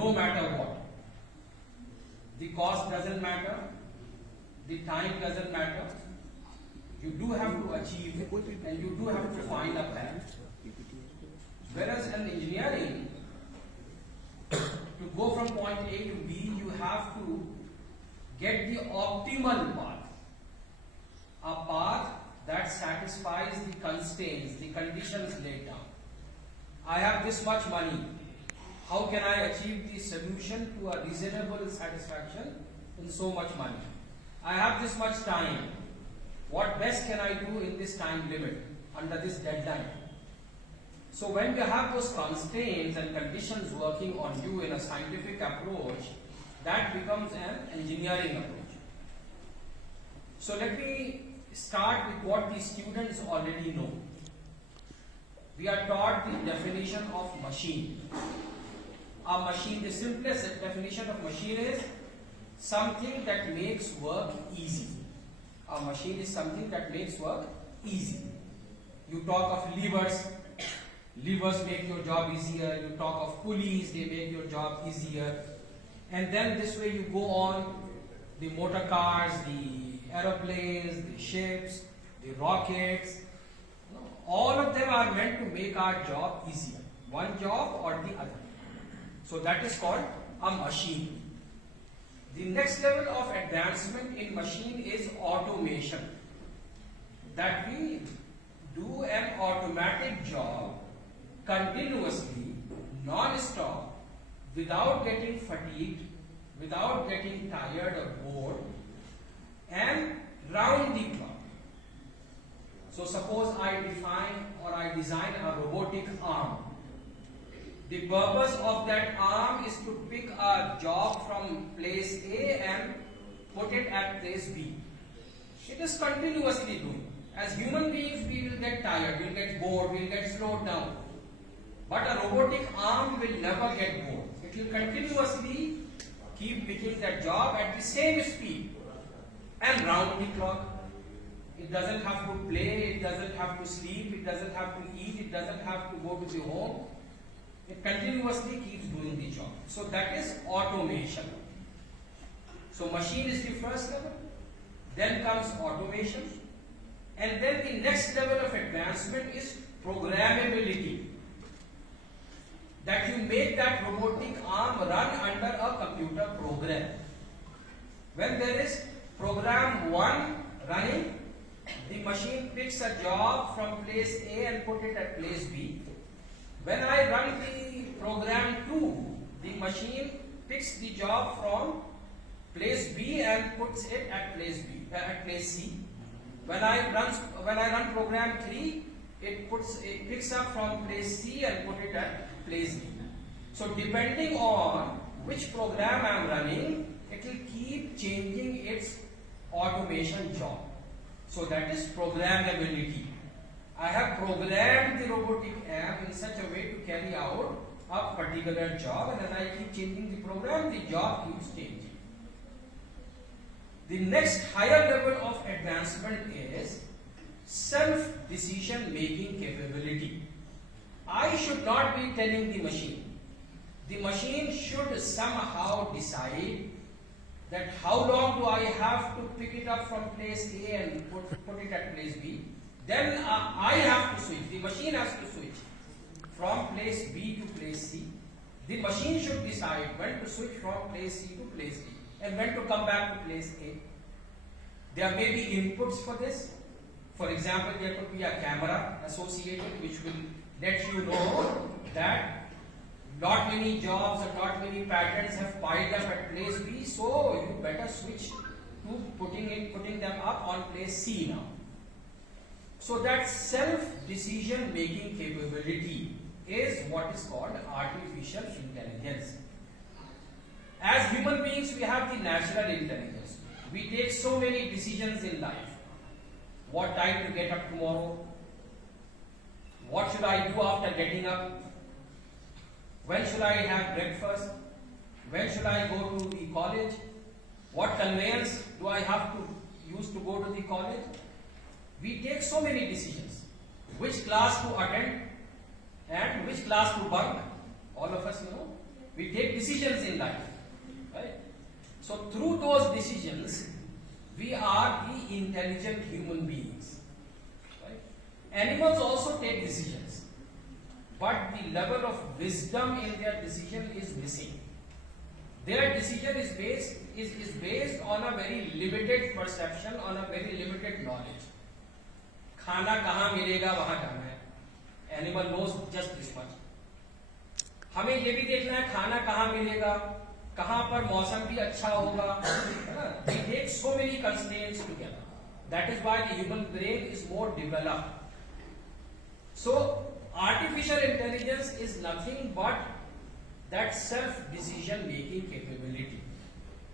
no matter what. The cost doesn't matter, the time doesn't matter. You do have to achieve it and you do have to find a path. Whereas in engineering, to go from point A to B, you have to get the optimal path. A path that satisfies the constraints, the conditions laid down. I have this much money. How can I achieve the solution to a reasonable satisfaction in so much money? I have this much time. What best can I do in this time limit, under this deadline? So when you have those constraints and conditions working on you in a scientific approach, that becomes an engineering approach. So let me start with what the students already know. We are taught the definition of machine. A machine, the simplest definition of machine is something that makes work easy. A machine is something that makes work easy. You talk of levers, levers make your job easier. You talk of pulleys, they make your job easier. And then this way you go on, the motor cars, the aeroplanes, the ships, the rockets, all of them are meant to make our job easier, one job or the other. So that is called a machine. The next level of advancement in machine is automation. That we do an automatic job continuously, non-stop, without getting fatigued, without getting tired or bored, and round the clock. So suppose I define or I design a robotic arm. The purpose of that arm is to pick a job from place A and put it at place B. It is continuously doing. As human beings, we will get tired, we will get bored, we will get slowed down. But a robotic arm will never get bored. It will continuously keep picking that job at the same speed and round the clock. It doesn't have to play, it doesn't have to sleep, it doesn't have to eat, it doesn't have to go to the home. It continuously keeps doing the job. So that is automation. So machine is the first level. Then comes automation. And then the next level of advancement is programmability. That you make that robotic arm run under a computer program. When there is program 1 running, the machine picks a job from place A and put it at place B. When I run the program 2, the machine picks the job from place B and puts it at place C. When I run program 3, it picks up from place C and put it at place D. So depending on which program I am running, it will keep changing its automation job. So that is programmability. I have programmed the robotic arm in such a way to carry out a particular job, and as I keep changing the program, the job keeps changing. The next higher level of advancement is self-decision making capability. I should not be telling the machine. The machine should somehow decide that how long do I have to pick it up from place A and put it at place B. Then I have to switch. The machine has to switch from place B to place C. The machine should decide when to switch from place C to place A and when to come back to place A. There may be inputs for this. For example, there could be a camera associated which will let you know that not many jobs or not many patterns have piled up at place B, so you better switch to putting them up on place C now. So that self-decision making capability is what is called artificial intelligence. As human beings, we have the natural intelligence. We take so many decisions in life. What time to get up tomorrow? What should I do after getting up? When should I have breakfast? When should I go to the college? What conveyance do I have to use to go to the college? We take so many decisions. Which class to attend and which class to bunk. All of us, We take decisions in life, right? So through those decisions, we are the intelligent human beings, right? Animals also take decisions, but the level of wisdom in their decision is missing. Their decision is based on a very limited perception, on a very limited knowledge. खाना कहाँ मिलेगा वहां जाना है. Animal knows just this much. हमें ये भी देखना है खाना कहाँ मिलेगा, कहाँ पर मौसम भी अच्छा होगा. We take so many constraints together. That is why the human brain is more developed. So artificial intelligence is nothing but that self-decision making capability.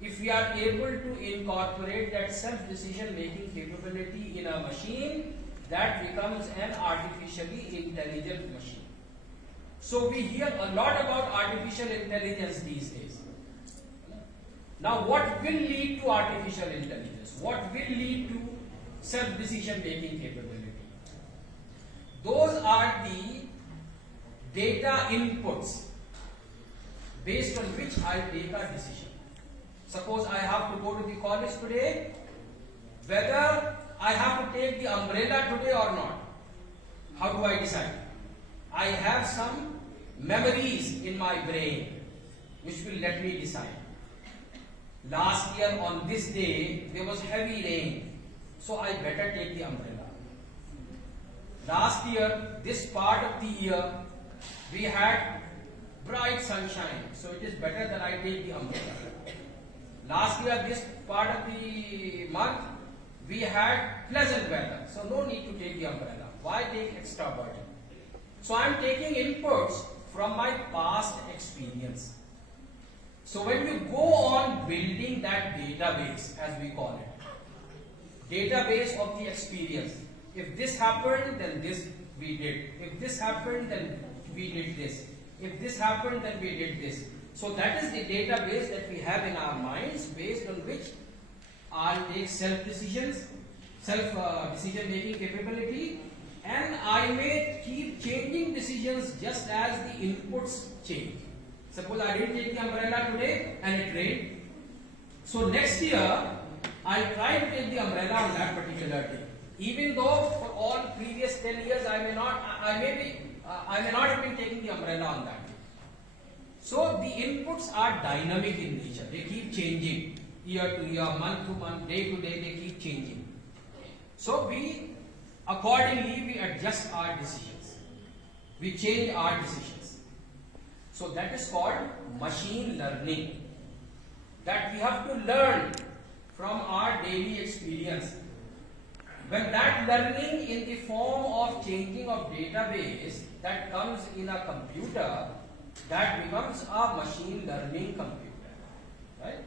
If we are able to incorporate that self-decision making capability in a machine, that becomes an artificially intelligent machine. So we hear a lot about artificial intelligence these days. Now what will lead to artificial intelligence? What will lead to self-decision making capability? Those are the data inputs based on which I take a decision. Suppose I have to go to the college today, whether I have to take the umbrella today or not. How do I decide? I have some memories in my brain which will let me decide. Last year on this day there was heavy rain, so I better take the umbrella. Last year, this part of the year, we had bright sunshine, so it is better that I take the umbrella. Last year, this part of the month, we had pleasant weather, so no need to take the umbrella. Why take extra burden? So I am taking inputs from my past experience. So when you go on building that database, as we call it, database of the experience, if this happened, then this we did. If this happened, then we did this. If this happened, then we did this. So that is the database that we have in our minds, based on which I'll take self-decisions, self-decision making capability, and I may keep changing decisions just as the inputs change. Suppose I didn't take the umbrella today and it rained. So next year, I'll try to take the umbrella on that particular day. Even though for all previous 10 years I may not have been taking the umbrella on that day. So the inputs are dynamic in nature. They keep changing year to year, month to month, day to day. They keep changing. So accordingly we adjust our decisions. We change our decisions. So that is called machine learning. That we have to learn from our daily experience. When that learning in the form of changing of database that comes in a computer, that becomes a machine learning computer, right?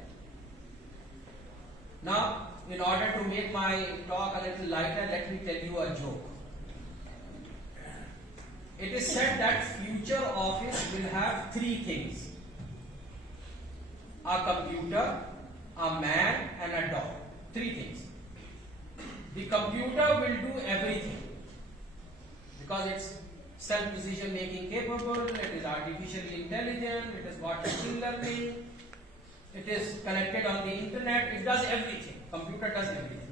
Now, in order to make my talk a little lighter, let me tell you a joke. It is said that future office will have 3 things: a computer, a man, and a dog. 3 things. The computer will do everything because it's self-decision making capable, it is artificially intelligent, it has got machine learning, it is connected on the internet, it does everything. Computer does everything.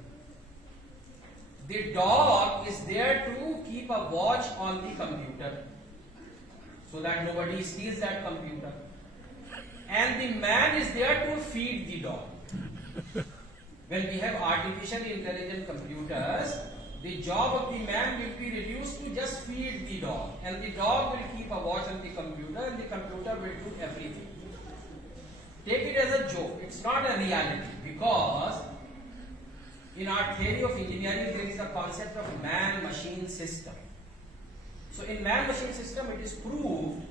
The dog is there to keep a watch on the computer so that nobody steals that computer. And the man is there to feed the dog. When we have artificially intelligent computers, the job of the man will be reduced to just feed the dog, and the dog will keep a watch on the computer, and the computer will do everything. Take it as a joke. It's not a reality, because in our theory of engineering there is a concept of man-machine system. So in man-machine system it is proved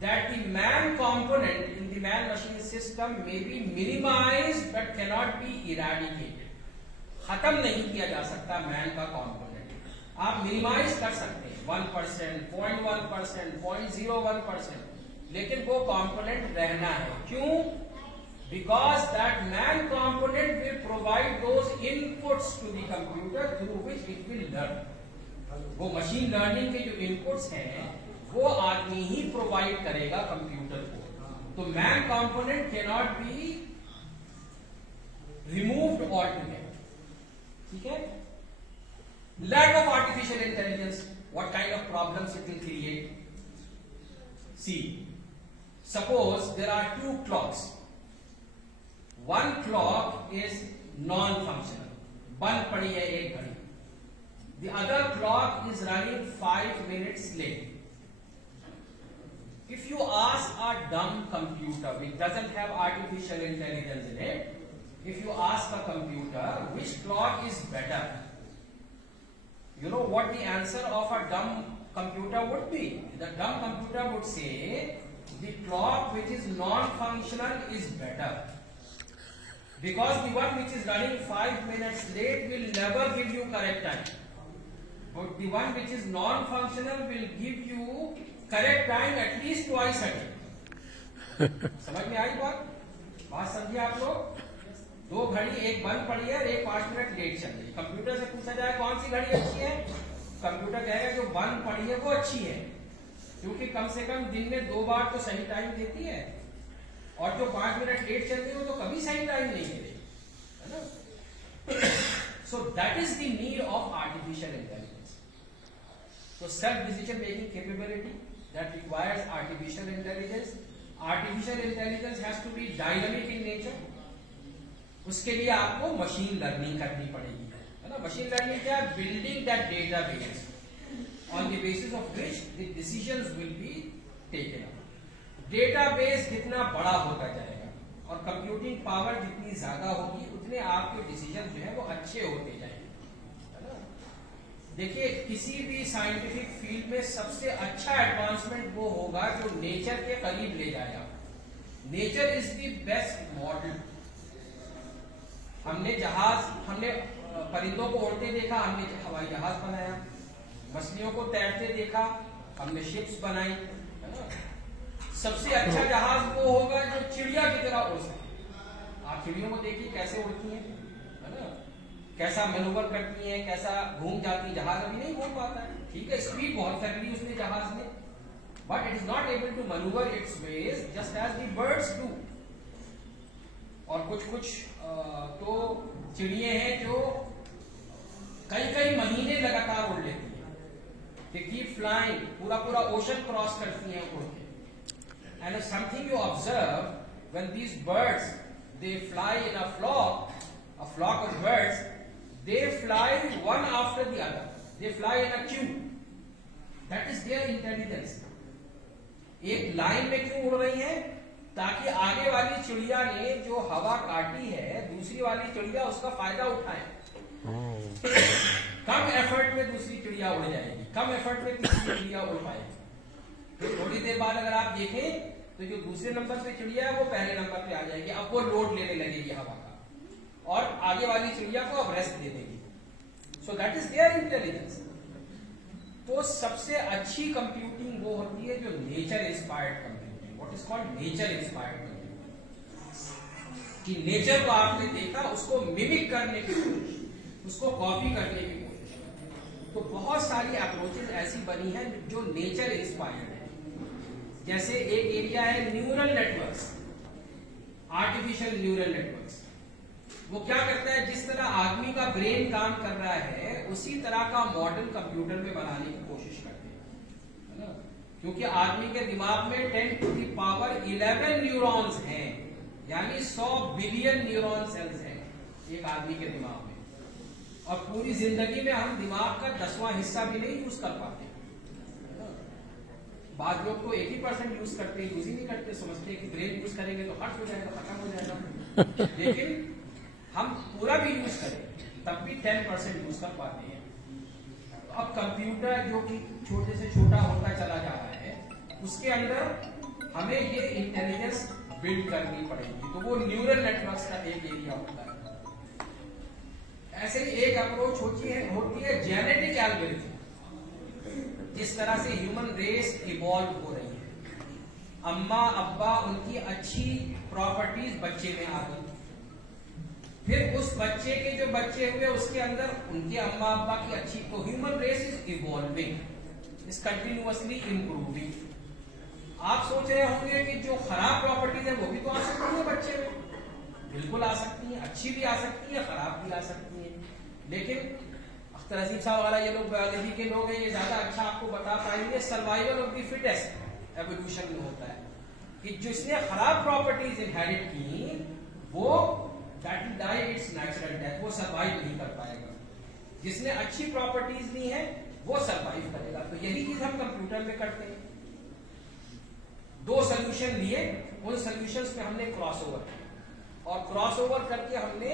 that the man component in the man-machine system may be minimized but cannot be eradicated. खत्म नहीं किया जा सकता man का component. आप minimise कर सकते हैं 1%, 0.1%, 0.01%, लेकिन वो कंपोनेंट रहना है. क्यों? Because that man component will provide those inputs to the computer through which it will learn. वो मशीन लर्निंग के जो इनपुट्स हैं वो आदमी ही प्रोवाइड करेगा कंप्यूटर को. तो main component can not be removed altogether, ठीक है। Lack of artificial intelligence, what kind of problems it will create. See, suppose there are two clocks, one clock is non functional, बंद पड़ी है एक घड़ी, the other clock is running 5 minutes late. If you ask a dumb computer which doesn't have artificial intelligence in it, if you ask a computer which clock is better, you know what the answer of a dumb computer would be? The dumb computer would say the clock which is non-functional is better, because the one which is running 5 minutes late will never give you correct time. But the one which is non-functional will give you correct time at least twice a day. समझ में आई बात समझिए आप लोग। दो घड़ी, एक बंद पड़ी है और एक 5 मिनट लेट चल रही है। कंप्यूटर से पूछा जाए कौन सी घड़ी अच्छी है, कंप्यूटर कहेगा जो बंद पड़ी है वो अच्छी है, क्योंकि कम से कम दिन में 2 बार तो सही टाइम देती है, और जो 5 मिनट लेट चल रही है वो तो कभी सही टाइम नहीं दे रही, है ना। So that is the need of artificial intelligence. So self-decision making capability that requires artificial intelligence. Artificial intelligence has to be dynamic in nature. उसके लिए आपको मशीन लर्निंग करनी पड़ेगी, है ना। मशीन लर्निंग क्या है? Building that database on the basis of which the decisions will be taken up. Database जितना बड़ा होता जाएगा और कंप्यूटिंग पावर जितनी ज्यादा होगी, उतने आपके डिसीजन जो है वो अच्छे होते जाएंगे, है ना। देखिए, किसी भी साइंटिफिक फील्ड में सबसे अच्छा एडवांसमेंट वो होगा जो नेचर के करीब ले जाएगा। Nature is the best model. हमने परिंदों को उड़ते देखा, हमने हवाई जहाज बनाया। मछलियों को तैरते देखा, हमने शिप्स बनाई, है ना। सबसे अच्छा जहाज वो होगा जो चिड़िया की तरह उड़ सके। आप चिड़ियों को देखिए कैसे उड़ती हैं, है ना, कैसा मैनूवर करती हैं, कैसा घूम जाती। जहाज अभी नहीं घूम पाता है, ठीक है, स्पीड बहुत कर ली उसने जहाज ने, but it is not able to manoeuvre its ways just as the birds do. और कुछ तो चिड़िए हैं जो कई महीने लगातार उड़ लेती हैं, दे कीप फ्लाइंग, पूरा ओशन क्रॉस करती हैं उड़ के। And if something you observe, when these birds they fly in a flock of birds, they fly one after the other. They fly in a queue. That is their intelligence. एक line में क्यों उड़ रही है? ताकि आगे वाली चिड़िया ने जो हवा काटी है, दूसरी वाली चिड़िया उसका फायदा उठाए। कम एफर्ट में दूसरी चिड़िया उड़ जाएगी, कम एफर्ट में तीसरी चिड़िया उड़ पाएगी। तो थोड़ी देर बाद अगर आप देखें तो जो दूसरे नंबर पे चिड़िया है वो पहले नंबर पे आ जाएगी। अब वो लोड लेने लगेगी हवा का, और आगे वाली चिड़िया को अब रेस्ट दे देगी। So that is their intelligence. तो सबसे अच्छी कंप्यूटिंग वो होती है जो nature inspired computing, what is called nature inspired computing. कि नेचर को आपने देखा, उसको मिमिक करने की कोशिश, उसको कॉपी करने की कोशिश। तो बहुत सारी अप्रोचेस ऐसी बनी है जो नेचर इंस्पायर्ड है। जैसे एक एरिया है neural networks, artificial neural networks. वो क्या करता है, जिस तरह आदमी का ब्रेन काम कर रहा है उसी तरह का मॉडल कंप्यूटर में बनाने की कोशिश करते हैं, है ना। क्योंकि आदमी के दिमाग में 10 to the power 11 न्यूरॉन्स हैं, यानी 100 बिलियन न्यूरॉन सेल्स हैं एक आदमी के दिमाग में। और पूरी जिंदगी में हम दिमाग का 10वां हिस्सा भी नहीं यूज कर पाते। बाद लोग तो 80% यूज करते हैं, यूज ही नहीं करते, समझते हैं कि ब्रेन यूज करेंगे तो हर्ट हो जाएगा, खत्म हो जाएगा। लेकिन हम पूरा भी यूज करें तब भी 10% यूज कर पाते हैं। तो अब कंप्यूटर जो कि छोटे से छोटा होता चला जा रहा है, उसके अंदर हमें ये इंटेलिजेंस बिल्ड करनी पड़ेगी। तो वो न्यूरल नेटवर्क्स का एक एरिया होता है। ऐसे ही एक अप्रोच होती है जेनेटिक एल्गोरिथम। जिस तरह से ह्यूमन रेस इवॉल्व हो रही है, अम्मा अब्बा उनकी अच्छी प्रॉपर्टीज बच्चे में आ गई, फिर उस बच्चे के जो बच्चे हुए उसके अंदर उनके अम्मा अब्बा की अच्छी, तो human race is evolving, is continuously improving. आप सोच रहे होंगे कि जो खराब प्रॉपर्टीज है वो भी तो आ सकती है बच्चे में, बिल्कुल आ सकती है, अच्छी भी आ सकती है, खराब भी आ सकती है। लेकिन अख्तर अजीम साहब वाला ये लोग बायोलॉजी के लोग हैं, ये ज्यादा अच्छा आपको बता पाएंगे। Survival of the fittest evolution में होता है कि जिसने खराब प्रॉपर्टीज इनहेरिट की वो that will die its natural death, वो सर्वाइव नहीं कर पाएगा। जिसने अच्छी प्रॉपर्टीज ली है वो सर्वाइव करेगा। तो यही चीज हम कंप्यूटर में करते हैं। दो सोल्यूशन लिए, उन सोल्यूशंस में हमने क्रॉसओवर किया और क्रॉसओवर करके हमने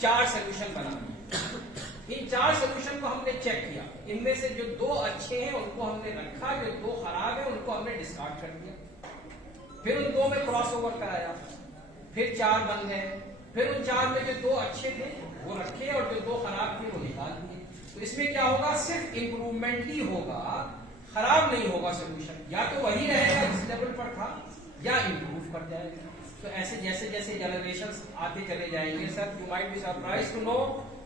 4 सोल्यूशन बना दिए। इन 4 सोल्यूशन को हमने चेक किया, इनमें से जो 2 अच्छे हैं उनको हमने रखा, जो 2 खराब है उनको हमने डिस्कार्ड कर दिया। फिर उन 2 में क्रॉसओवर कराया, फिर 4 बन गए। फिर उन 4 में जो 2 अच्छे थे वो रखे और जो 2 खराब थे वो निकाल दिए। तो इसमें क्या होगा, सिर्फ इंप्रूवमेंट ही होगा, खराब नहीं होगा सोल्यूशन। या तो वही रहेगा जिस लेवल पर था या इंप्रूव कर जाएगा। तो ऐसे जैसे जैसे जनरेशंस आते चले जाएंगे, sir you might be surprised to know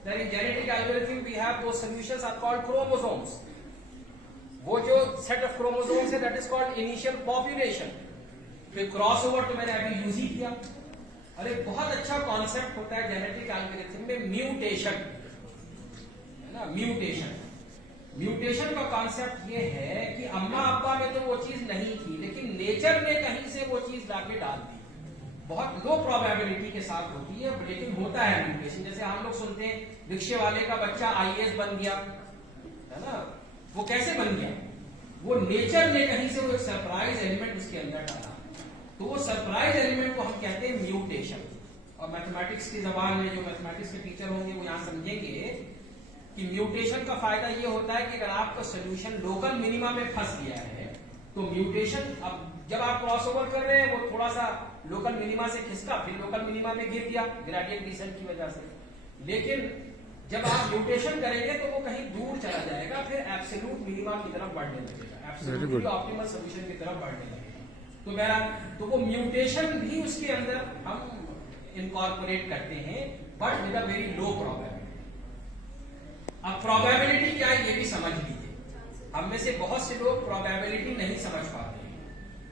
that in genetic algorithm we have those solutions are called chromosomes. वो जो सेट ऑफ क्रोमोसोम्स है that is called initial population. फिर क्रॉसओवर तो मैंने अभी यूज ही किया। अरे बहुत अच्छा कॉन्सेप्ट होता है जेनेटिक एल्गोरिथम में म्यूटेशन, है ना। म्यूटेशन का कॉन्सेप्ट ये है कि अम्मा अब्बा में तो वो चीज नहीं थी लेकिन नेचर ने कहीं से वो चीज लाके डाल दी। बहुत लो प्रोबेबिलिटी के साथ होती है लेकिन होता है म्यूटेशन। जैसे हम लोग सुनते हैं रिक्शे वाले का बच्चा आईएएस बन गया, है ना। वो कैसे बन गया, वो नेचर ने कहीं से वो एक सरप्राइज एलिमेंट उसके अंदर डाला। तो वो सरप्राइज एलिमेंट को हम कहते हैं म्यूटेशन। और मैथमेटिक्स की जबान में जो मैथमेटिक्स के टीचर होंगे वो यहां समझेंगे कि म्यूटेशन का फायदा ये होता है कि अगर आपका सोल्यूशन लोकल मिनिमा में फंस गया है तो म्यूटेशन, अब जब आप क्रॉसओवर कर रहे हैं वो थोड़ा सा लोकल मिनिमा से खिसका, फिर लोकल मिनिमा में गिर गया ग्रेडिएंट डिसेंट की वजह से। लेकिन जब आप म्यूटेशन करेंगे तो वो कहीं दूर चला जाएगा, फिर एब्सोल्यूट मिनिमा की तरफ बढ़ने लगेगा, एब्सोल्यूटली ऑप्टिमल सॉल्यूशन की तरफ बढ़ने लगेगा। तो वो म्यूटेशन भी उसके अंदर हम इनकॉर्पोरेट करते हैं but with a very low probability. अब प्रोबेबिलिटी क्या है ये भी समझ लीजिए। हम में से बहुत से लोग प्रोबेबिलिटी नहीं समझ पाते।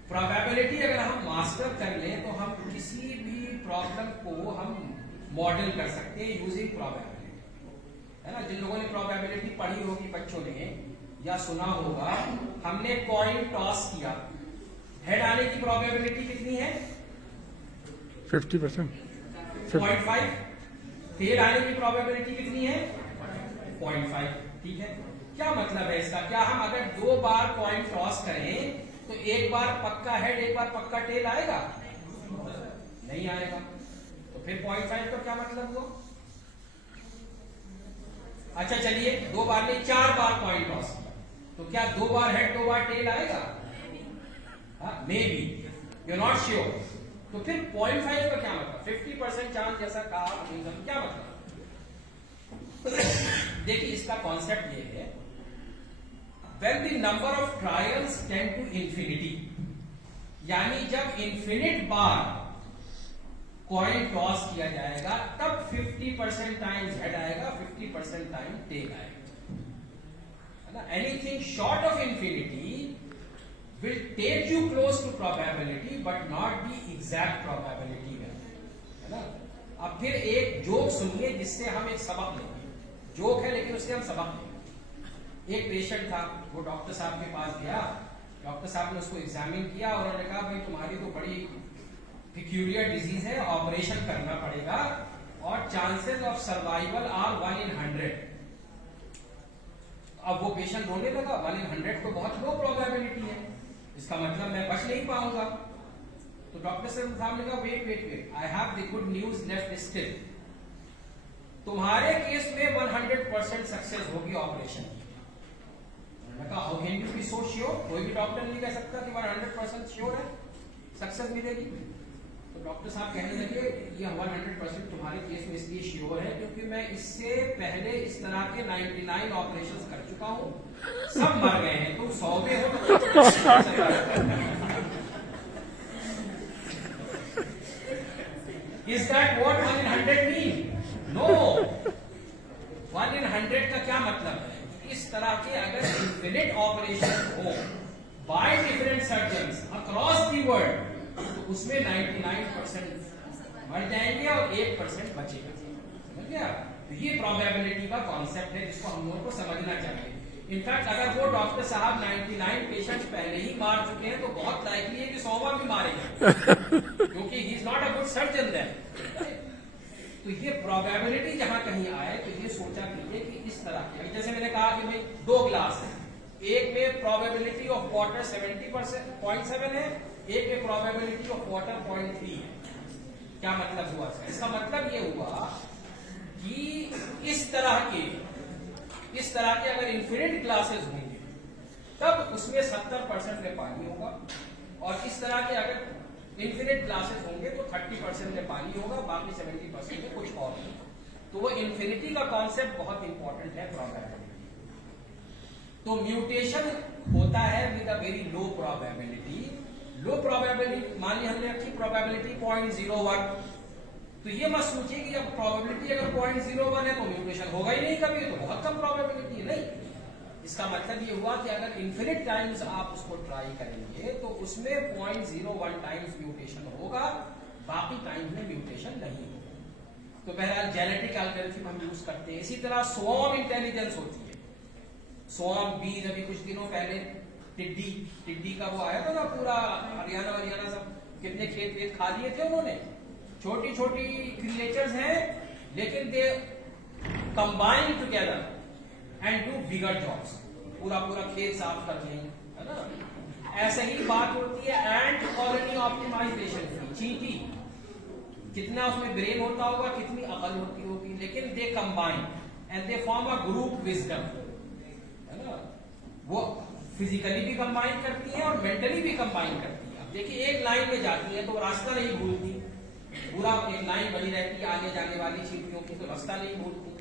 प्रोबेबिलिटी अगर हम मास्टर कर लें तो हम किसी भी प्रॉब्लम को हम मॉडल कर सकते हैं यूजिंग प्रोबेबिलिटी, है ना। जिन लोगों ने प्रोबेबिलिटी पढ़ी होगी बच्चों ने या सुना होगा, हमने कॉइन टॉस किया, हेड आने की प्रोबेबिलिटी कितनी है 50%, 0.5। टेल आने की प्रोबेबिलिटी कितनी है 0.5। ठीक है, क्या मतलब है इसका, क्या हम अगर 2 बार कॉइन टॉस करें तो एक बार पक्का हेड एक बार पक्का टेल आएगा, नहीं आएगा। तो फिर 0.5 का क्या मतलब हुआ। अच्छा चलिए 2 बार नहीं 4 बार कॉइन टॉस किया तो क्या 2 बार हेड 2 बार टेल आएगा, may be, you not sure. तो फिर 0.5 का क्या मतलब, 50% चांस जैसा कहा, क्या मतलब। देखिए इसका कॉन्सेप्ट ये है, when the number of trials tend to infinity, यानी जब इंफिनिट बार कॉइन टॉस किया जाएगा तब 50% टाइम्स हेड आएगा, 50% टाइम टेल आएगा, है ना। Anything short of infinity will take you close to probability but not the exact probability है ना। अब फिर एक जोक सुनिए जिससे हम एक सबक लेंगे। जोक है लेकिन उससे हम सबक लेंगे। एक पेशेंट था, वो डॉक्टर साहब के पास गया, डॉक्टर साहब ने उसको एग्जामिन किया और उन्होंने कहा भाई तुम्हारी तो बड़ी पिक्यूलियर डिजीज है, ऑपरेशन करना पड़ेगा और chances of survival are 1 in 100। अब वो पेशेंट रोने लगा, 1 in 100 तो बहुत लो प्रोबेबिलिटी है, इसका मतलब मैं बच नहीं पाऊंगा। तो डॉक्टर साहब ने कहा wait I have the good news left still. तुम्हारे केस में 100% सक्सेस होगी ऑपरेशन की। मैंने कहा how can you be so sure, कोई भी डॉक्टर नहीं कह सकता कि 100% श्योर है सक्सेस मिलेगी। तो डॉक्टर साहब कहने लगे ये 100% तुम्हारे केस में इसलिए श्योर है क्योंकि मैं इससे पहले इस तरह के 99 ऑपरेशंस कर चुका हूं, सब मर गए हैं, तुम 100वें हो। Is that what 1 in 100 mean? No. 1 in 100 का क्या मतलब है? इस तरह के अगर इन्फिनिट ऑपरेशन हो by different surgeons across the world, तो उसमें 99% मर जाएंगे और 1% बचेगा। समझ गया? तो ये प्रोबेबिलिटी का कॉन्सेप्ट है जिसको हम लोगों को समझना चाहिए। इनफैक्ट अगर वो डॉक्टर साहब 99 पेशेंट्स पहले ही मार चुके हैं तो बहुत लाइकली है कि 100वां भी मारेगा, क्योंकि he is not a good surgeon then. तो ये प्रोबेबिलिटी जहां कहीं आए तो ये सोचा कीजिए कि इस तरह की, जैसे मैंने कहा कि भाई 2 ग्लास है, एक में प्रोबेबिलिटी ऑफ वाटर 70.7 है, एक में प्रोबेबिलिटी ऑफ वाटर 0.3 है। क्या मतलब हुआ इसका? इसका मतलब ये हुआ कि इस तरह के अगर इन्फिनिट ग्लासेस होंगे तब उसमें 70% में पानी होगा, और इस तरह के अगर इन्फिनिट ग्लासेस होंगे तो 30% में पानी होगा, बाकी 70% में कुछ और होगा। तो वो इन्फिनिटी का कॉन्सेप्ट बहुत इंपॉर्टेंट है प्रोबेबिलिटी। तो म्यूटेशन होता है with a very low probability. Low probability मान ली हमने रखी प्रोबेबिलिटी 0.01, तो ये मत सोचिए कि जब प्रोबेबिलिटी अगर 0.01 है तो म्यूटेशन होगा ही नहीं कभी, तो बहुत कम प्रोबेबिलिटी है। नहीं, इसका मतलब ये हुआ कि अगर इन्फिनिट टाइम्स आप उसको ट्राई करेंगे तो उसमें 0.01 टाइम्स म्यूटेशन होगा, बाकी टाइम्स में म्यूटेशन नहीं होगा। तो बहरहाल जेनेटिक एल्गोरिथम हम यूज करते हैं। इसी तरह स्वॉर्म इंटेलिजेंस होती है। स्वॉर्म बीज, अभी कुछ दिनों पहले टिड्डी का वो आया था ना, पूरा हरियाणा सब कितने खेत खा लिए थे उन्होंने। छोटी छोटी क्रिएचर्स हैं लेकिन they combine together and do bigger jobs, पूरा खेत साफ कर लेंगे, है ना। ऐसे ही बात होती है एंट कॉलोनी ऑप्टिमाइजेशन की। चींटी, कितना उसमें ब्रेन होता होगा, कितनी अकल होती होगी, लेकिन they combine and they form a group wisdom, है ना। वो फिजिकली भी कंबाइन करती है और मेंटली भी कंबाइन करती है। अब देखिए एक लाइन में जाती है तो रास्ता नहीं भूलती, पूरा एक लाइन बनी रहती है आगे जाने वाली चींटियों की, तो रास्ता नहीं भूलती।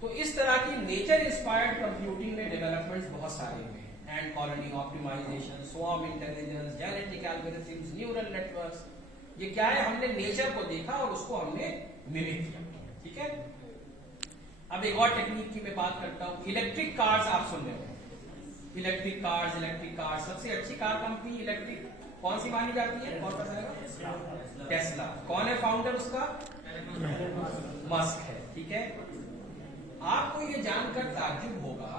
तो इस तरह की नेचर इंस्पायर्ड कंप्यूटिंग में डेवलपमेंट्स बहुत सारे हुए हैं। Ant colony optimisation, swarm intelligence, genetic algorithms, neural networks. ये क्या है? हमने नेचर को देखा और उसको हमने मिमिक किया। ठीक है, अब एक और टेक्निक की मैं बात करता हूं। इलेक्ट्रिक कार्स आप सुन रहे हो, इलेक्ट्रिक कार्स सबसे अच्छी कार कंपनी इलेक्ट्रिक कौन सी मानी जाती है? कौन बताएगा? टेस्ला। कौन है फाउंडर उसका? मस्क है। ठीक है, आपको ये जानकर ताज्जुब होगा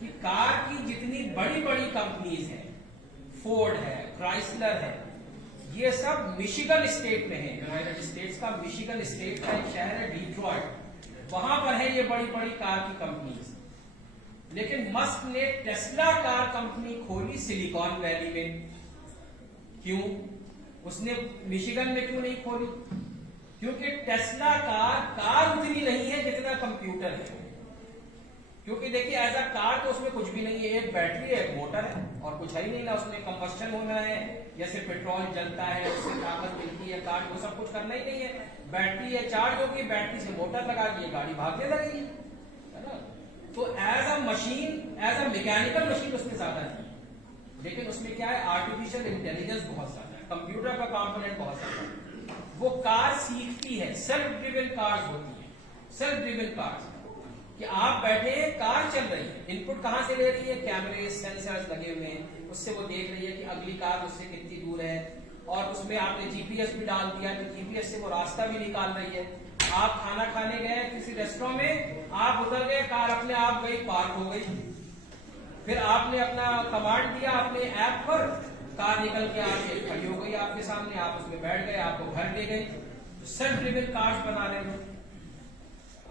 कि कार की जितनी बड़ी बड़ी कंपनीज हैं, फोर्ड है, क्राइसलर है, ये सब मिशिगन स्टेट में है। यूनाइटेड स्टेट्स का मिशिगन स्टेट का एक शहर है डिट्रॉइट, वहां पर है ये बड़ी बड़ी कार की कंपनीज। लेकिन मस्क ने टेस्ला कार कंपनी खोली सिलिकॉन वैली में। क्यों? उसने मिशिगन में क्यों नहीं खोली? क्योंकि टेस्ला कार उतनी नहीं है जितना कंप्यूटर है। क्योंकि देखिए एज अ कार तो उसमें कुछ भी नहीं है, एक बैटरी है, एक मोटर है, और कुछ है ही नहीं ना। उसमें कंबस्शन होना है, जैसे पेट्रोल जलता है उससे ताकत मिलती है, कार वो सब कुछ करना ही नहीं है। बैटरी है, चार्ज होगी, बैटरी से मोटर लगा दी, गाड़ी भागने लगेगी, है ना। तो as a machine, as a mechanical machine उसमें ज्यादा नहीं, लेकिन उसमें क्या है? आर्टिफिशियल इंटेलिजेंस बहुत ज्यादा है, कंप्यूटर का कंपोनेंट बहुत ज्यादा है। वो कार सीखती है, सेल्फ ड्रिवन कार्स होती है। सेल्फ ड्रिवन कार्स कि आप बैठे हैं, कार चल रही है, इनपुट कहां से ले रही है? कैमरे, सेंसर्स लगे हुए हैं, उससे वो देख रही है कि अगली कार उससे कितनी दूर है, और उसमें आपने जीपीएस भी डाल दिया तो जीपीएस से वो रास्ता भी निकाल रही है। आप खाना खाने गए किसी रेस्टोरेंट में, आप उतर गए, कार अपने आप गई, पार्क हो गई, फिर आपने अपना कमांड दिया अपने ऐप पर, कार निकल के आके खड़ी हो गई आपके सामने, आप उसमें बैठ गए, आपको घर ले गई। तो सेल्फ ड्रिवन कार्स बना रहे हैं।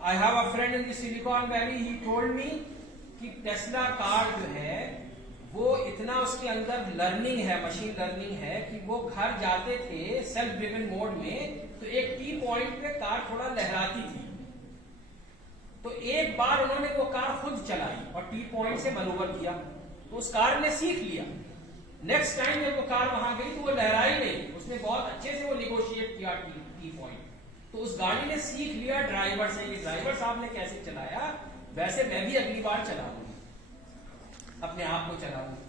I have a friend in the Silicon valley, he told me कि टेस्ला कार जो है वो इतना उसके अंदर लर्निंग है, मशीन लर्निंग है, कि वो घर जाते थे सेल्फ ड्रिवन मोड में तो एक टी पॉइंट पे कार थोड़ा लहराती थी, तो एक बार उन्होंने वो कार खुद चलाई और टी पॉइंट से मैनूवर किया, तो उस कार ने सीख लिया। नेक्स्ट टाइम जब वो कार वहां गई तो वो लहराई नहीं, उसने बहुत अच्छे से वो निगोशिएट किया टी पॉइंट। तो उस गाड़ी ने सीख लिया ड्राइवर से कि ड्राइवर साहब ने कैसे चलाया, वैसे मैं भी अगली बार चलाऊंगी, अपने आप को चलाऊंगी।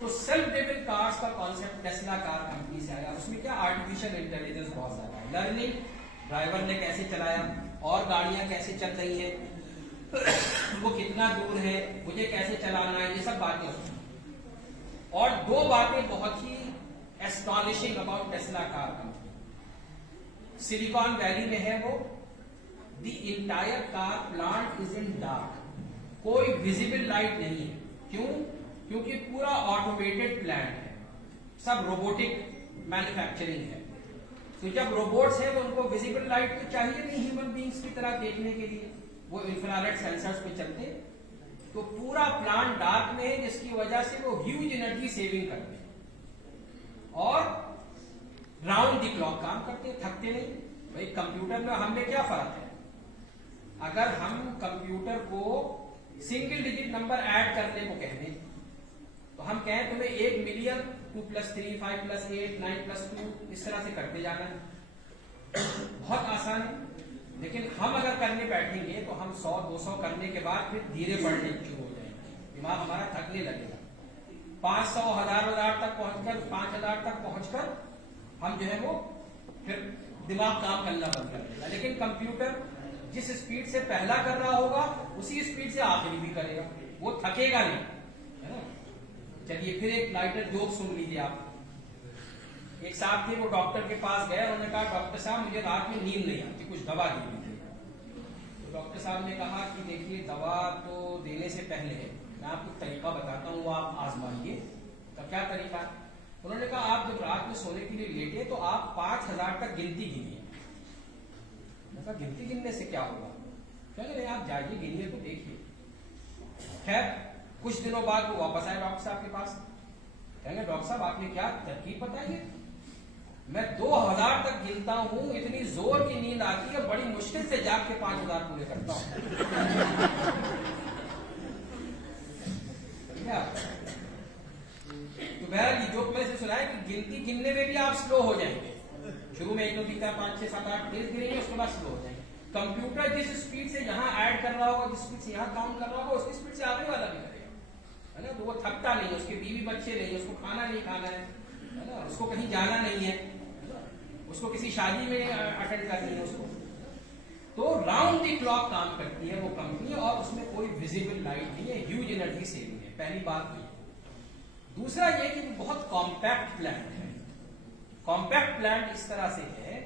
तो सेल्फ ड्रिवन कार्स का कॉन्सेप्ट टेस्ला कार कंपनी से आया। उसमें क्या? आर्टिफिशियल इंटेलिजेंस बहुत ज्यादा है, लर्निंग, ड्राइवर ने कैसे चलाया और गाड़ियां कैसे चल रही है, वो कितना दूर है, मुझे कैसे चलाना है, ये सब बातें होती हैं। और दो बातें बहुत ही astonishing about Tesla car company, Silicon Valley में है वो, the entire car plant is in dark, कोई विजिबल लाइट नहीं है। क्यों? क्योंकि पूरा ऑटोमेटेड प्लांट है, सब रोबोटिक मैन्युफैक्चरिंग है। तो जब रोबोट्स हैं तो उनको विजिबल लाइट तो चाहिए नहीं ह्यूमन बींग्स की तरह देखने के लिए, वो इंफ्रारेड सेंसर्स पे चलते हैं। तो पूरा प्लांट डार्क में है, जिसकी वजह से वो ह्यूज एनर्जी सेविंग करते हैं और राउंड द क्लॉक काम करते हैं, थकते नहीं। भाई कंप्यूटर में हमने क्या फर्क है? अगर हम कंप्यूटर को सिंगल डिजिट नंबर ऐड करने को कह दें तो हम कहें तुम्हें 1 मिलियन 2 + 3 5 + 8 9 + 2 इस तरह से करते जाना है, बहुत आसान है। लेकिन हम अगर करने बैठेंगे तो हम 100 200 करने के बाद फिर धीरे बढ़ने शुरू हो जाएंगे, दिमाग हमारा थकने लगेगा। 500 1000 तक पहुंचकर 5000 तक पहुंचकर हम जो है वो फिर दिमाग काम करना बंद कर देगा। लेकिन कंप्यूटर जिस स्पीड से पहला कर रहा होगा उसी स्पीड से आखिरी भी करेगा, वो थकेगा नहीं, है ना। चलिए फिर एक लाइटर जोक सुन लीजिए आप। एक साहब थे, वो डॉक्टर के पास गए, उन्होंने कहा डॉक्टर साहब मुझे रात में नींद नहीं आती, कुछ दवा दे दीजिए। तो डॉक्टर साहब ने कहा कि देखिए दवा तो देने से पहले मैं आपको तरीका बताता हूँ, वो आप आजमाइए। तो क्या तरीका? उन्होंने कहा आप जब रात में सोने के लिए लेटे तो आप 5000 तक गिनती गिनिए। गिनती गिनने से क्या होगा? चलिए आप जाइए गिनिए तो देखिए। खैर कुछ दिनों बाद वो वापस आए डॉक्टर साहब के पास, कहेंगे डॉक्टर साहब आपने क्या तरकीब बताई है? मैं 2000 तक गिनता हूं, इतनी जोर की नींद आती है, बड़ी मुश्किल से जाग के 5000 पूरे करता हूं। तो बहरहाल जो मैंने सुना है कि गिनती गिनने में भी आप स्लो हो जाएंगे। शुरू में 1 2 3 4 5 6 7 8 तेज गिनेंगे, उसके बाद स्लो हो जाएंगे। कंप्यूटर जिस स्पीड से यहाँ ऐड कर रहा होगा, जिस स्पीड से यहाँ काउंट कर रहा होगा, उसी स्पीड से आगे वाला भी करेगा, है ना। तो वो थकता नहीं, उसके बीवी बच्चे नहीं, उसको खाना नहीं खाना है ना, उसको कहीं जाना नहीं है, उसको किसी शादी में अटेंड करनी है उसको। तो राउंड द क्लॉक काम करती है वो कंपनी, और उसमें कोई विजिबल लाइट नहीं है, ह्यूज एनर्जी सेविंग है। पहली बात ये। दूसरा ये कि बहुत कॉम्पैक्ट प्लांट है। कॉम्पैक्ट प्लांट इस तरह से है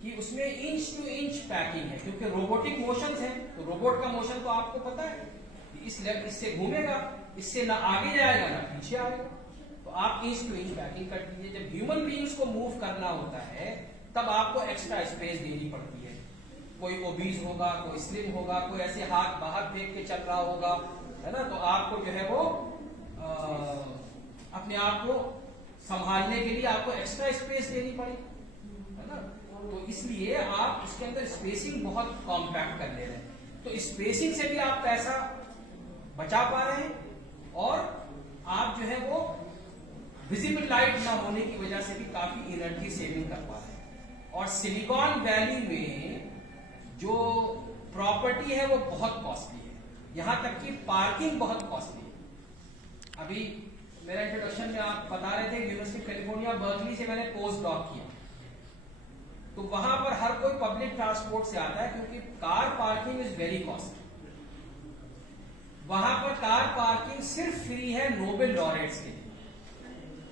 कि उसमें इंच टू इंच पैकिंग है, क्योंकि रोबोटिक मोशंस हैं। तो रोबोट का मोशन तो आपको पता है, इससे घूमेगा, इससे ना आगे जाएगा ना पीछे आएगा। तो आप इंच टू इंच पैकिंग कर दीजिए। जब ह्यूमन बीइंग्स को मूव करना होता है तब आपको एक्स्ट्रा स्पेस देनी पड़ती है। कोई ओबीज होगा, कोई स्लिम होगा, कोई ऐसे हाथ बाहर फेंक के चल रहा होगा, है ना। तो आपको जो है वो अपने आप को संभालने के लिए आपको एक्स्ट्रा स्पेस देनी पड़ी, है ना। तो इसलिए आप इसके अंदर स्पेसिंग बहुत कॉम्पैक्ट कर ले रहे हैं। तो स्पेसिंग से भी आप पैसा बचा पा रहे हैं और आप जो है वो विजिबल लाइट ना होने की वजह से भी काफी एनर्जी सेविंग कर पा रहे हैं। और सिलिकॉन वैली में जो प्रॉपर्टी है वो बहुत कॉस्टली है, यहां तक कि पार्किंग बहुत कॉस्टली है। अभी मेरा इंट्रोडक्शन में आप बता रहे थे यूनिवर्सिटी ऑफ कैलिफोर्निया बर्कली से मैंने पोस्ट डॉक किया, तो वहां पर हर कोई पब्लिक ट्रांसपोर्ट से आता है, क्योंकि car parking is very costly. वहां पर कार पार्किंग सिर्फ फ्री है नोबेल लॉरेट्स के लिए।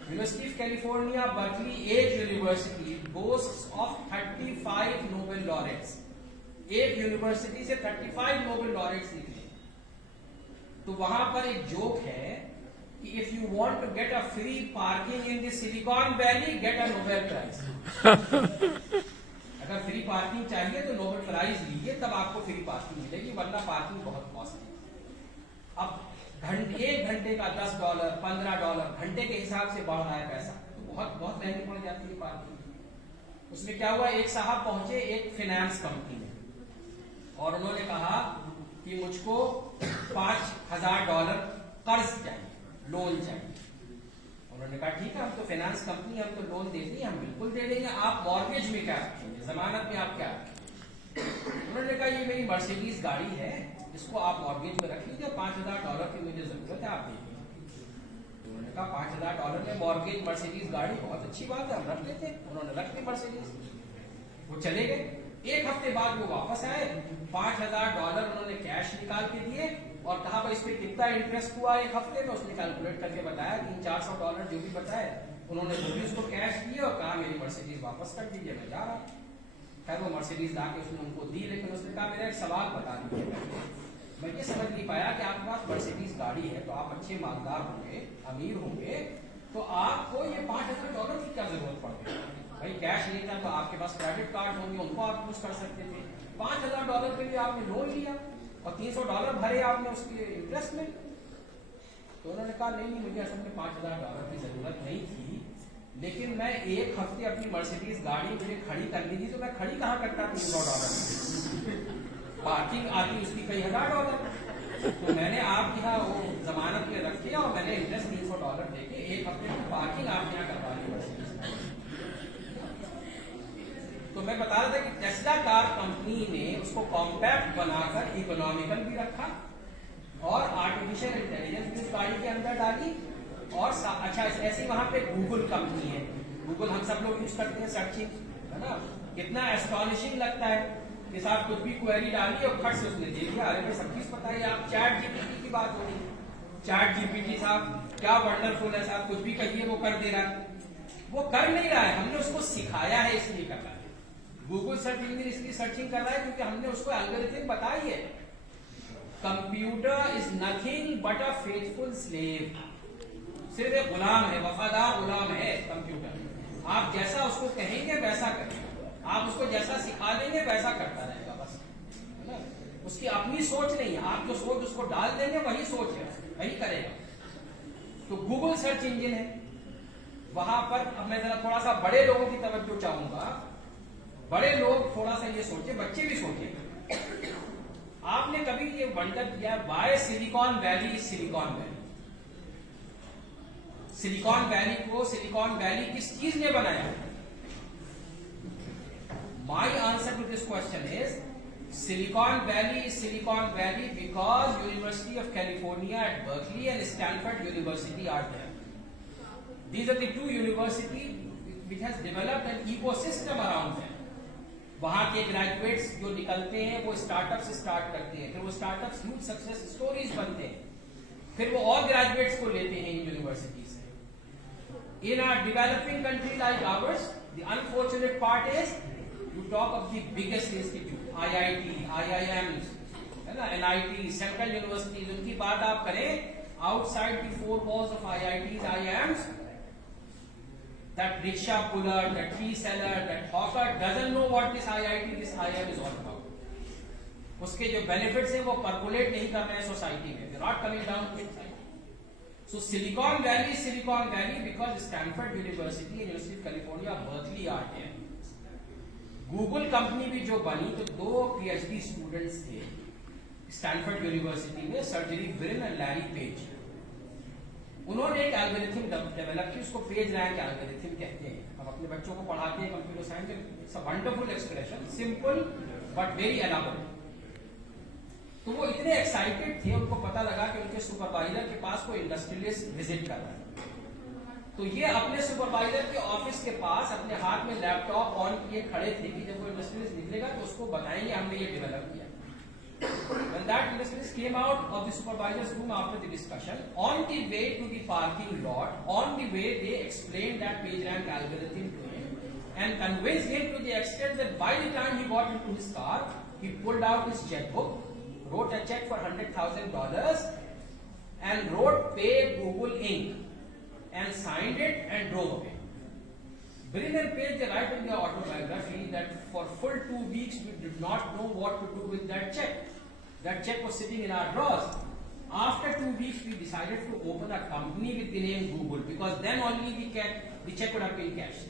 यूनिवर्सिटी ऑफ कैलिफोर्निया बर्कली एक यूनिवर्सिटी बोस्ट्स ऑफ 35 नोबेल लॉरेट्स। एक यूनिवर्सिटी से 35 नोबेल लॉरेट्स निकले। तो वहां पर एक जोक है कि if you want to get a free parking in the Silicon Valley, get a Nobel prize. अगर फ्री पार्किंग चाहिए तो नोबेल प्राइज लीजिए, तब आपको फ्री पार्किंग मिलेगी, वरना पार्किंग बहुत कॉस्टली। अब 1 घंटे का $10 $15 घंटे के हिसाब से बढ़ रहा है पैसा, तो बहुत बहुत महंगी पड़ जाती है पार्किंग। उसमें क्या हुआ, एक साहब पहुंचे एक फाइनेंस कंपनी में और उन्होंने कहा कि मुझको $5000 कर्ज चाहिए, लोन चाहिए। उन्होंने कहा ठीक है, हम तो फाइनेंस कंपनी, हम तो लोन देती है, हम बिल्कुल दे देंगे। आप मॉर्गेज में क्या रखेंगे, जमानत में आप क्या रखेंगे? उन्होंने कहा ये मेरी मर्सिडीज गाड़ी है, इसको आप मॉर्गेज में रख लीजिए, $5000 की मुझे जरूरत है, आप दीजिए। उन्होंने कहा $5000 में मॉर्गेज मर्सिडीज गाड़ी, बहुत अच्छी बात है, हम रख लेते हैं। उन्होंने रख ली मर्सिडीज, वो चले गए। 1 हफ्ते बाद वो वापस आए, $5000 उन्होंने कैश निकाल के दिए और कहा भाई इस पे कितना इंटरेस्ट हुआ एक हफ्ते में, उसने कैलकुलेट करके बताया $300-400 जो भी बताया उन्होंने वो भी उसको कैश दिए और कहा मेरी मर्सिडीज वापस कर दीजिए, मैं जा रहा। खैर वो मर्सिडीज लाके उसने उनको दी, लेकिन उसने कहा मेरा एक सवाल बता दीजिए। मैं ये समझ नहीं पाया कि आपके पास मर्सिडीज गाड़ी है तो आप अच्छे मालदार होंगे, अमीर होंगे, तो आपको ये $5000 की क्या जरूरत पड़ गई? भाई कैश नहीं था तो आपके पास क्रेडिट कार्ड होंगे, उनको आप यूज कर सकते थे। $5000 के लिए आपने लोन लिया और $300 भरे आपने उसके इंटरेस्ट में। तो उन्होंने कहा नहीं मुझे असल में $5000 की जरूरत नहीं थी, लेकिन मैं एक हफ्ते अपनी मर्सिडीज गाड़ी मुझे खड़ी करनी थी तो मैं खड़ी कहाँ करता $300, पार्किंग आती उसकी कई $1000। तो मैंने आपके यहाँ वो जमानत में रख दिया और मैंने इंटरेस्ट $300 देके एक हफ्ते की पार्किंग आपके यहाँ करवा ली मर्सिडीज। तो मैं बता रहा था कि टेस्ला कार कंपनी ने उसको कॉम्पैक्ट बनाकर इकोनॉमिकल भी रखा और आर्टिफिशियल इंटेलिजेंस भी उस गाड़ी के अंदर डाली। और अच्छा ऐसी वहां पे गूगल कंपनी है, गूगल हम सब लोग यूज करते हैं सर्चिंग, है ना, कितना एस्टॉनिशिंग लगता है कि साहब कुछ भी क्वेरी डाली और फट से उसने दे दिया। अरे भाई सब चीज पता है, आप चैट जीपीटी की बात हो रही है, चैट जीपीटी साहब क्या वंडरफुल है साहब, कुछ भी कहिए वो कर दे रहा है। वो कर नहीं रहा है, हमने उसको सिखाया है इसलिए कर रहा है। गूगल सर्च इंजन इसलिए सर्चिंग कर रहा है क्योंकि हमने उसको एल्गोरिथम बताई है। Computer is nothing but a faithful slave, सिर्फ एक गुलाम है, वफादार गुलाम है कंप्यूटर। आप जैसा उसको कहेंगे वैसा करेगा, आप उसको जैसा सिखा देंगे वैसा करता रहेगा, बस, है ना। उसकी अपनी सोच नहीं है, आप जो सोच उसको डाल देंगे वही सोच है, वही करेगा। तो गूगल सर्च इंजन है वहां पर। अब मैं जरा थोड़ा सा बड़े लोगों की तवज्जो चाहूंगा, बड़े लोग थोड़ा सा ये सोचे, बच्चे भी सोचे। आपने कभी ये वंडर किया why Silicon Valley is Silicon Valley? Silicon Valley को सिलिकॉन वैली किस चीज ने बनाया? My answer to this question is Silicon Valley is Silicon Valley because University of California at Berkeley and Stanford University are there. These are the two university which has developed an ecosystem around them. वहां के graduates जो निकलते हैं वो startup से start करते हैं, फिर वो स्टार्टअप्स ह्यूज सक्सेस स्टोरीज बनते हैं, फिर वो और ग्रेजुएट्स को लेते हैं इन यूनिवर्सिटी से। In a developing country like ours, the unfortunate part is you talk of the biggest institute, IIT, IIMs, है ना, NIT, Central Universities, उनकी बात आप करें outside the four walls of IITs, IIMs, that rickshaw puller, that tea seller, that hawker doesn't know what this IIT, this IIM is all about. उसके जो benefits हैं वो percolate नहीं कर रहे हैं सोसाइटी में, they're not coming down to it. So Silicon Valley is Silicon Valley because Stanford University and University of California, Berkeley are there. Google company भी जो बनी तो 2 PhD स्टूडेंट्स थे स्टैनफोर्ड यूनिवर्सिटी में, सर्जरी ब्रिन और Larry page. उन्होंने एक algorithm develop की, उसको पेज रैंक एल्गोरिथम कहते हैं। अब अपने बच्चों को पढ़ाते हैं कंप्यूटर साइंस में, it's a wonderful expression, simple but very elaborate. तो वो इतने एक्साइटेड थे, उनको पता लगा कि उनके सुपरवाइजर के पास कोई इंडस्ट्रियलिस्ट विजिट कर रहा है। तो ये अपने सुपरवाइजर के ऑफिस के पास अपने हाथ में लैपटॉप ऑन किए खड़े थे कि जब वो इंडस्ट्रियलिस्ट निकलेगा तो उसको बताएंगे हमने ये डेवलप किया। When that industrialist came out of the supervisor's room after the discussion, on the way to the parking lot, on the way they explained that PageRank algorithm to him and convinced him to the extent that by the time he got into his car, he pulled out his checkbook, wrote a check for $100,000 and wrote "Pay Google Inc." and signed it and drove away. Brin and Page, they write in their autobiography that for full 2 weeks we did not know what to do with that check. That check was sitting in our drawers. After 2 weeks we decided to open a company with the name Google because then only the check would have been cashed.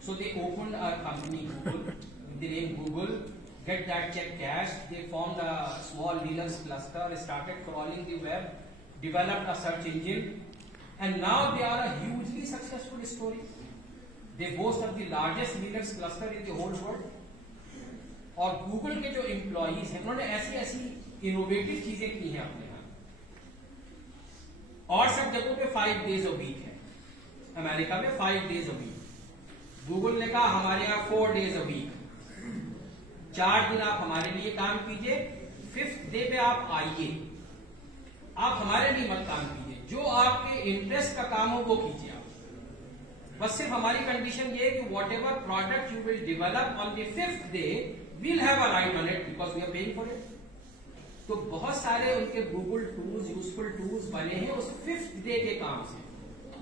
So they opened a company Google with the name Google, get that check cashed. They formed a small Linux cluster, started crawling the web, developed a search engine, and now they are a hugely successful story. They boast of the largest Linux cluster in the whole world. और Google के जो employees हैं उन्होंने ऐसी ऐसी innovative चीजें की हैं अपने यहाँ, और सब जगहों पे 5 days a week है। अमेरिका में 5 days a week, गूगल ने कहा हमारे यहाँ 4 days a week, 4 दिन आप हमारे लिए काम कीजिए, 5th डे पे आप आइए। आप हमारे लिए मत काम कीजिए, जो आपके इंटरेस्ट का काम हो वो कीजिए आप। बस सिर्फ हमारी कंडीशन ये है कि whatever product you will develop on the 5th day we'll have a right on it because we are paying for it. तो बहुत सारे उनके गूगल टूल्स, यूजफुल टूल्स बने हैं उस 5th डे के काम से,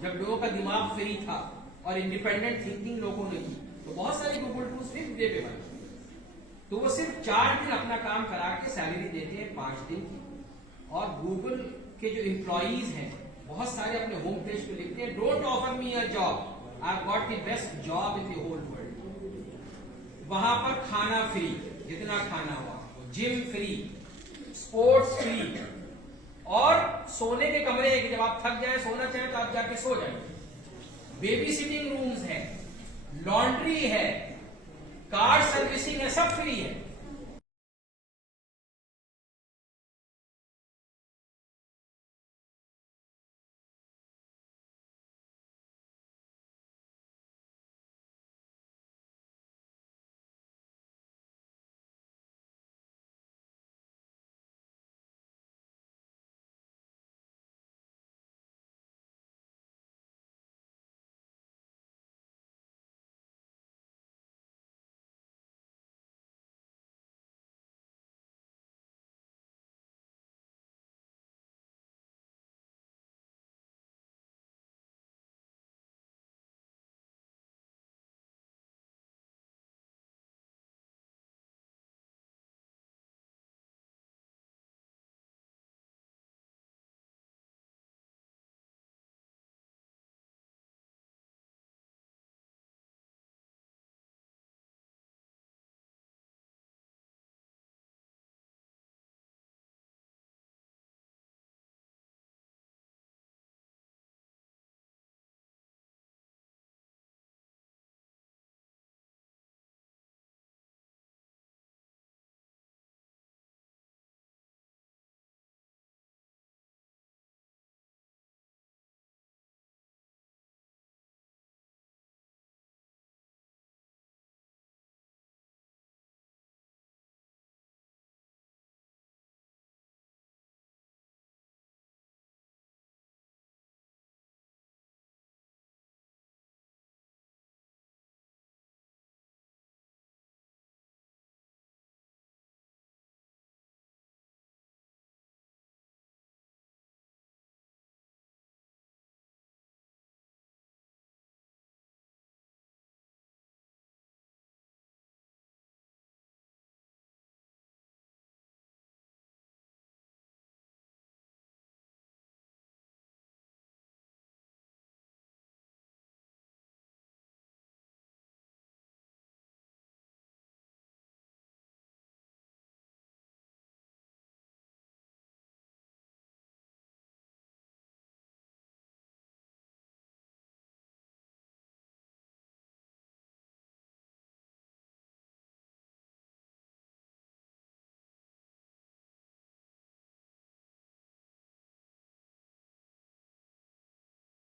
जब लोगों का दिमाग फ्री था और इंडिपेंडेंट थिंकिंग लोगों ने की, तो बहुत सारे गूगल टूल्स 5th डे पे बने। तो वो सिर्फ 4 दिन अपना काम करा के सैलरी देते हैं 5 दिन की। और गूगल के जो एम्प्लॉइज हैं बहुत सारे अपने होम पेज पे लिखते हैं, don't offer me a job, I got the best job in the whole world. वहां पर खाना फ्री, जितना खाना हुआ, जिम फ्री, स्पोर्ट्स फ्री, और सोने के कमरे हैं कि जब आप थक जाए सोना चाहें तो आप जाके सो जाएंगे। बेबी सिटिंग रूम्स है, लॉन्ड्री है, कार सर्विसिंग है, सब फ्री है।